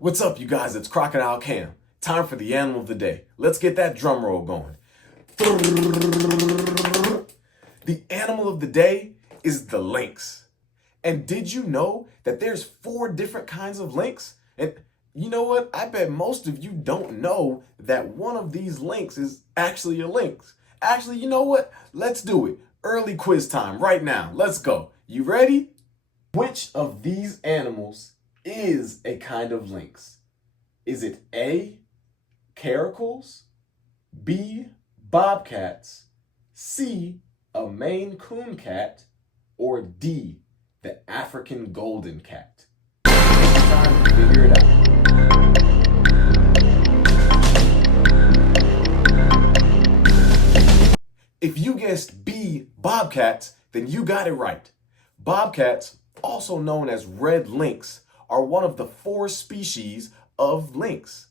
What's up, you guys? It's Crocodile Cam. Time for the animal of the day. Let's get that drum roll going. The animal of the day is the lynx. And did you know that there's 4 different kinds of lynx? And you know what? I bet most of you don't know that one of these lynx is actually a lynx. Actually, you know what? Let's do it. Early quiz time right now. Let's go. You ready? Which of these animals is a kind of lynx? Is it A, caracals, B, bobcats, C, a Maine Coon cat, or D, the African golden cat? It's time to figure it out. If you guessed B, bobcats, then you got it right. Bobcats, also known as red lynx, are one of the 4 species of lynx.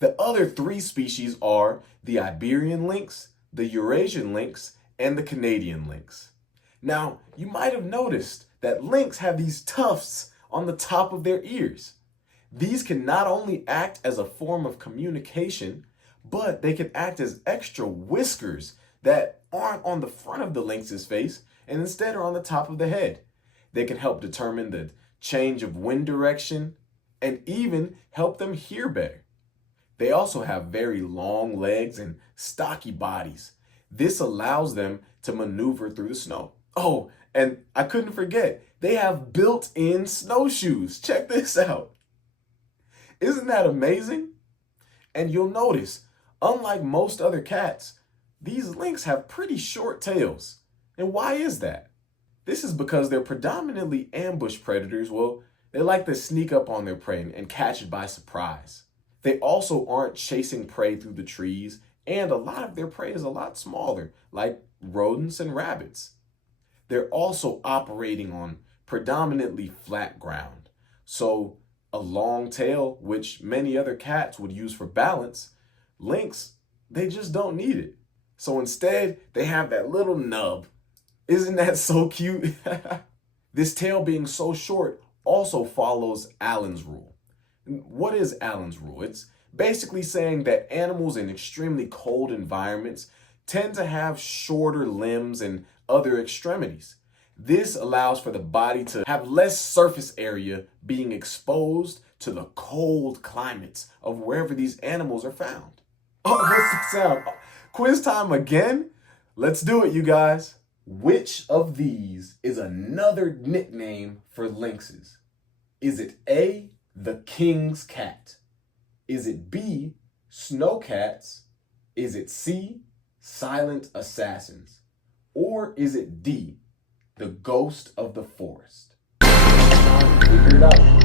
The other 3 species are the Iberian lynx, the Eurasian lynx, and the Canadian lynx. Now, you might have noticed that lynx have these tufts on the top of their ears. These can not only act as a form of communication, but they can act as extra whiskers that aren't on the front of the lynx's face and instead are on the top of the head. They can help determine the change of wind direction and even help them hear better. They also have very long legs and stocky bodies. This allows them to maneuver through the snow. Oh, and I couldn't forget, they have built-in snowshoes. Check this out. Isn't that amazing? And you'll notice, unlike most other cats, these lynx have pretty short tails. And why is that? This is because they're predominantly ambush predators. Well, they like to sneak up on their prey and catch it by surprise. They also aren't chasing prey through the trees, and a lot of their prey is a lot smaller, like rodents and rabbits. They're also operating on predominantly flat ground. So a long tail, which many other cats would use for balance, lynx, they just don't need it. So instead, they have that little nub. Isn't that so cute? This tail being so short also follows Allen's rule. What is Allen's rule? It's basically saying that animals in extremely cold environments tend to have shorter limbs and other extremities. This allows for the body to have less surface area being exposed to the cold climates of wherever these animals are found. Oh, what's the sound? Quiz time again? Let's do it, you guys. Which of these is another nickname for lynxes? Is it A, the king's cat? Is it B, snow cats? Is it C, silent assassins? Or is it D, the ghost of the forest? Figure it out.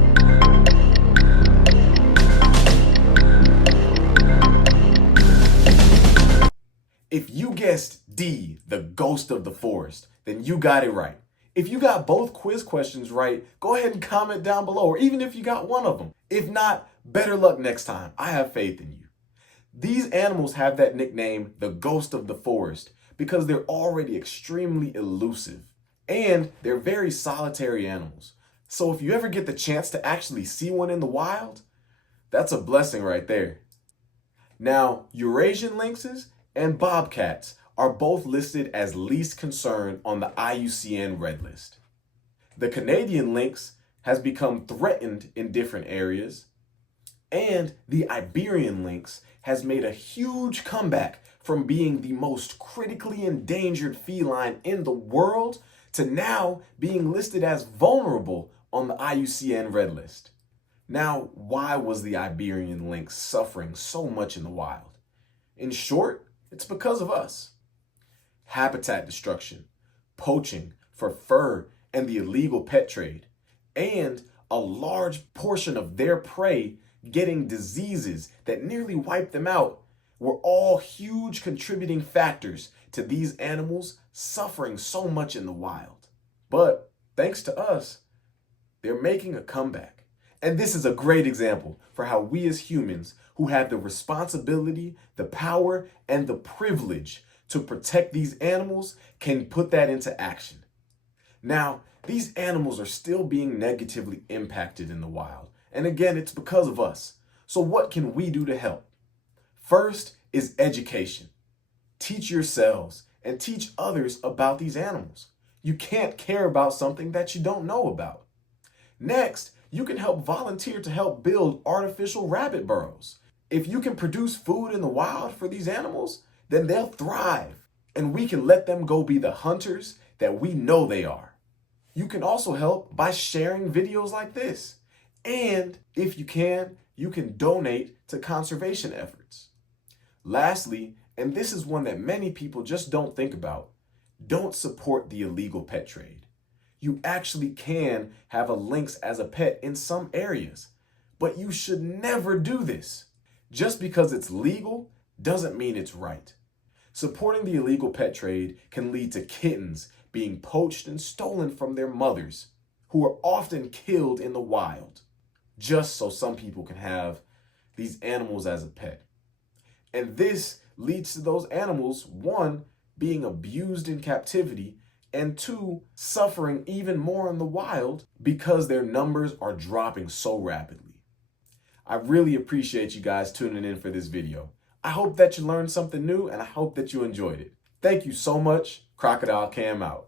If you guessed D, the ghost of the forest, then you got it right. If you got both quiz questions right, go ahead and comment down below, or even if you got one of them. If not, better luck next time. I have faith in you. These animals have that nickname, the ghost of the forest, because they're already extremely elusive, and they're very solitary animals. So if you ever get the chance to actually see one in the wild, that's a blessing right there. Now, Eurasian lynxes and bobcats are both listed as least concern on the IUCN Red List. The Canadian lynx has become threatened in different areas, and the Iberian lynx has made a huge comeback from being the most critically endangered feline in the world to now being listed as vulnerable on the IUCN Red List. Now, why was the Iberian lynx suffering so much in the wild? In short, it's because of us. Habitat destruction, poaching for fur and the illegal pet trade, and a large portion of their prey getting diseases that nearly wiped them out were all huge contributing factors to these animals suffering so much in the wild. But thanks to us, they're making a comeback. And this is a great example for how we as humans who have the responsibility, the power, and the privilege to protect these animals can put that into action. Now, these animals are still being negatively impacted in the wild, And again, it's because of us. So what can we do to help? First is education. Teach yourselves and teach others about these animals. You can't care about something that you don't know about. Next, you can help volunteer to help build artificial rabbit burrows. If you can produce food in the wild for these animals, then they'll thrive, and we can let them go be the hunters that we know they are. You can also help by sharing videos like this. And if you can donate to conservation efforts. Lastly, and this is one that many people just don't think about, don't support the illegal pet trade. You actually can have a lynx as a pet in some areas, but you should never do this. Just because it's legal doesn't mean it's right. Supporting the illegal pet trade can lead to kittens being poached and stolen from their mothers, who are often killed in the wild, just so some people can have these animals as a pet. And this leads to those animals, one, being abused in captivity, and two, suffering even more in the wild because their numbers are dropping so rapidly. I really appreciate you guys tuning in for this video. I hope that you learned something new, and I hope that you enjoyed it. Thank you so much. Crocodile Cam out.